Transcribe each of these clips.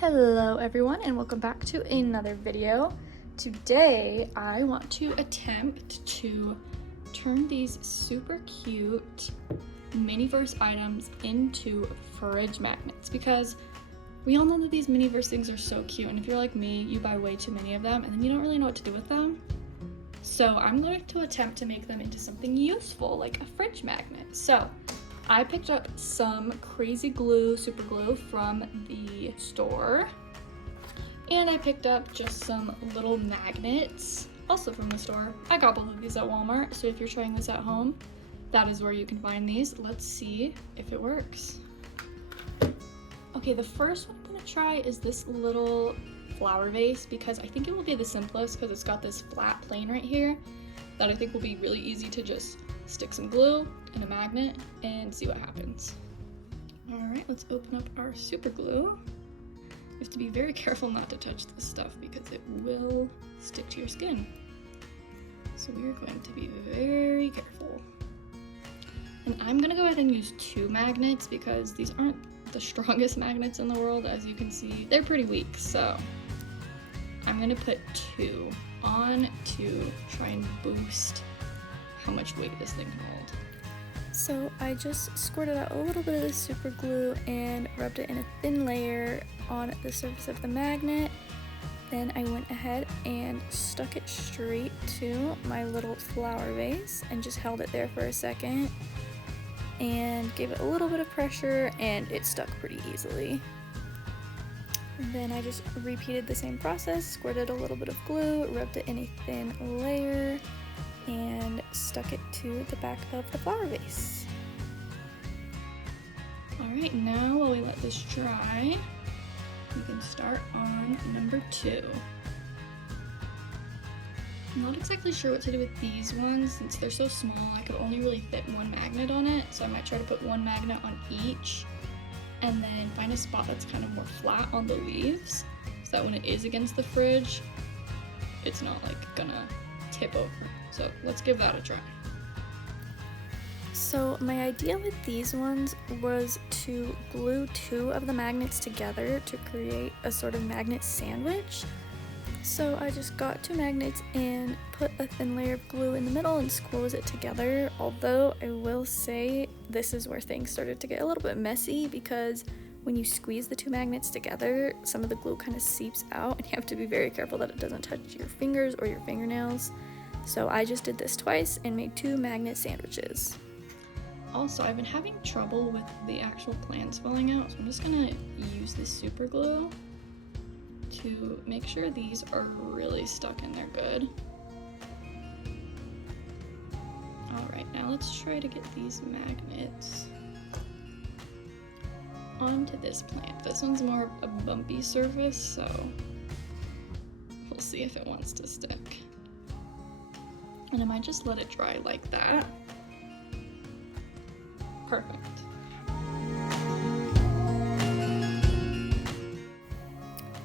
Hello everyone and welcome back to another video. Today I want to attempt to turn these super cute MINIVERSE items into fridge magnets because we all know that these MINIVERSE things are so cute, and if you're like me, you buy way too many of them and then you don't really know what to do with them. So I'm going to attempt to make them into something useful like a fridge magnet. So I picked up some crazy glue, super glue from the store, and I picked up just some little magnets, also from the store. I got both of these at Walmart, so if you're trying this at home, that is where you can find these. Let's see if it works. Okay, the first one I'm gonna try is this little flower vase because I think it will be the simplest because it's got this flat plane right here that I think will be really easy to just stick some glue in a magnet and see what happens. All right, let's open up our super glue. You have to be very careful not to touch this stuff because it will stick to your skin. So we are going to be very careful. And I'm gonna go ahead and use 2 magnets because these aren't the strongest magnets in the world. As you can see, they're pretty weak. So I'm gonna put 2 on to try and boost how much weight this thing can hold. So I just squirted out a little bit of this super glue and rubbed it in a thin layer on the surface of the magnet. Then I went ahead and stuck it straight to my little flower vase and just held it there for a second and gave it a little bit of pressure, and it stuck pretty easily. And then I just repeated the same process, squirted a little bit of glue, rubbed it in a thin layer, and stuck it to the back of the flower vase. All right, now while we let this dry, we can start on number 2. I'm not exactly sure what to do with these ones since they're so small. I could only really fit 1 magnet on it, so I might try to put 1 magnet on each and then find a spot that's kind of more flat on the leaves so that when it is against the fridge, it's not like gonna tip over. So let's give that a try. So my idea with these ones was to glue 2 of the magnets together to create a sort of magnet sandwich. So I just got 2 magnets and put a thin layer of glue in the middle and squeeze it together. Although I will say this is where things started to get a little bit messy because when you squeeze the 2 magnets together, some of the glue kind of seeps out and you have to be very careful that it doesn't touch your fingers or your fingernails. So I just did this twice and made 2 magnet sandwiches. Also, I've been having trouble with the actual plants falling out, so I'm just gonna use this super glue to make sure these are really stuck in there good. Alright, now let's try to get these magnets onto this plant. This one's more a bumpy surface, so we'll see if it wants to stick. And I might just let it dry like that. Perfect.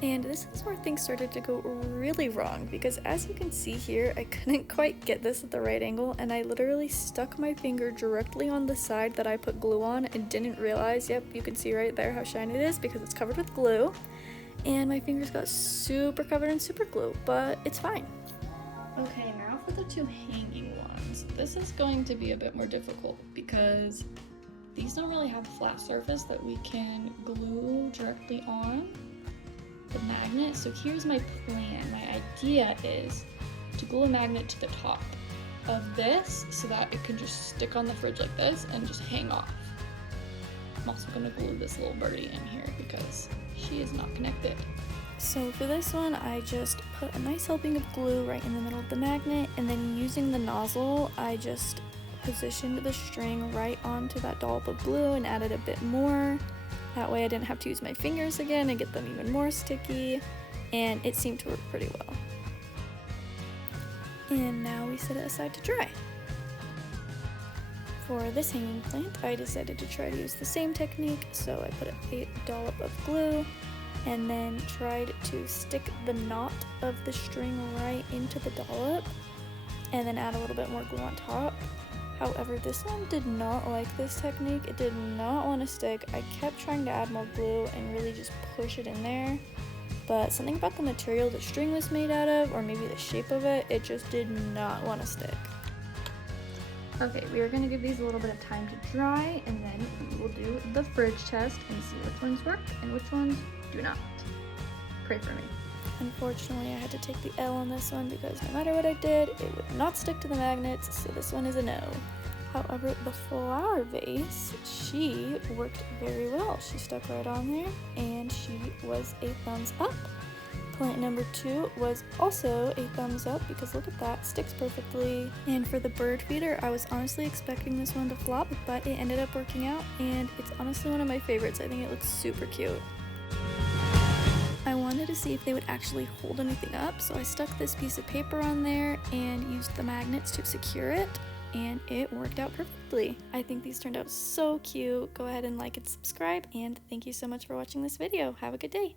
And this is where things started to go really wrong because as you can see here, I couldn't quite get this at the right angle and I literally stuck my finger directly on the side that I put glue on and didn't realize, yep, you can see right there how shiny it is because it's covered with glue. And my fingers got super covered in super glue, but it's fine. Okay, now for the 2 hanging ones. This is going to be a bit more difficult because these don't really have a flat surface that we can glue directly on the magnet. So here's my plan. My idea is to glue a magnet to the top of this so that it can just stick on the fridge like this and just hang off. I'm also going to glue this little birdie in here because she is not connected. So for this one, I just put a nice helping of glue right in the middle of the magnet, and then using the nozzle, I just positioned the string right onto that dollop of glue and added a bit more. That way I didn't have to use my fingers again and get them even more sticky, and it seemed to work pretty well. And now we set it aside to dry. For this hanging plant, I decided to try to use the same technique, so I put a dollop of glue and then tried to stick the knot of the string right into the dollop and then add a little bit more glue on top. However, this one did not like this technique. It did not want to stick. I kept trying to add more glue and really just push it in there. But something about the material the string was made out of, or maybe the shape of it, it just did not want to stick. Okay, we are going to give these a little bit of time to dry, and then we will do the fridge test and see which ones work and which ones do not. Pray for me. Unfortunately, I had to take the L on this one because no matter what I did, it would not stick to the magnets, so this one is a no. However, the flower vase, she worked very well. She stuck right on there, and she was a thumbs up. Plant number 2 was also a thumbs up because look at that, sticks perfectly. And for the bird feeder, I was honestly expecting this one to flop, but it ended up working out, and it's honestly one of my favorites. I think it looks super cute. I wanted to see if they would actually hold anything up, so I stuck this piece of paper on there and used the magnets to secure it, and it worked out perfectly. I think these turned out so cute. Go ahead and like and subscribe, and thank you so much for watching this video. Have a good day.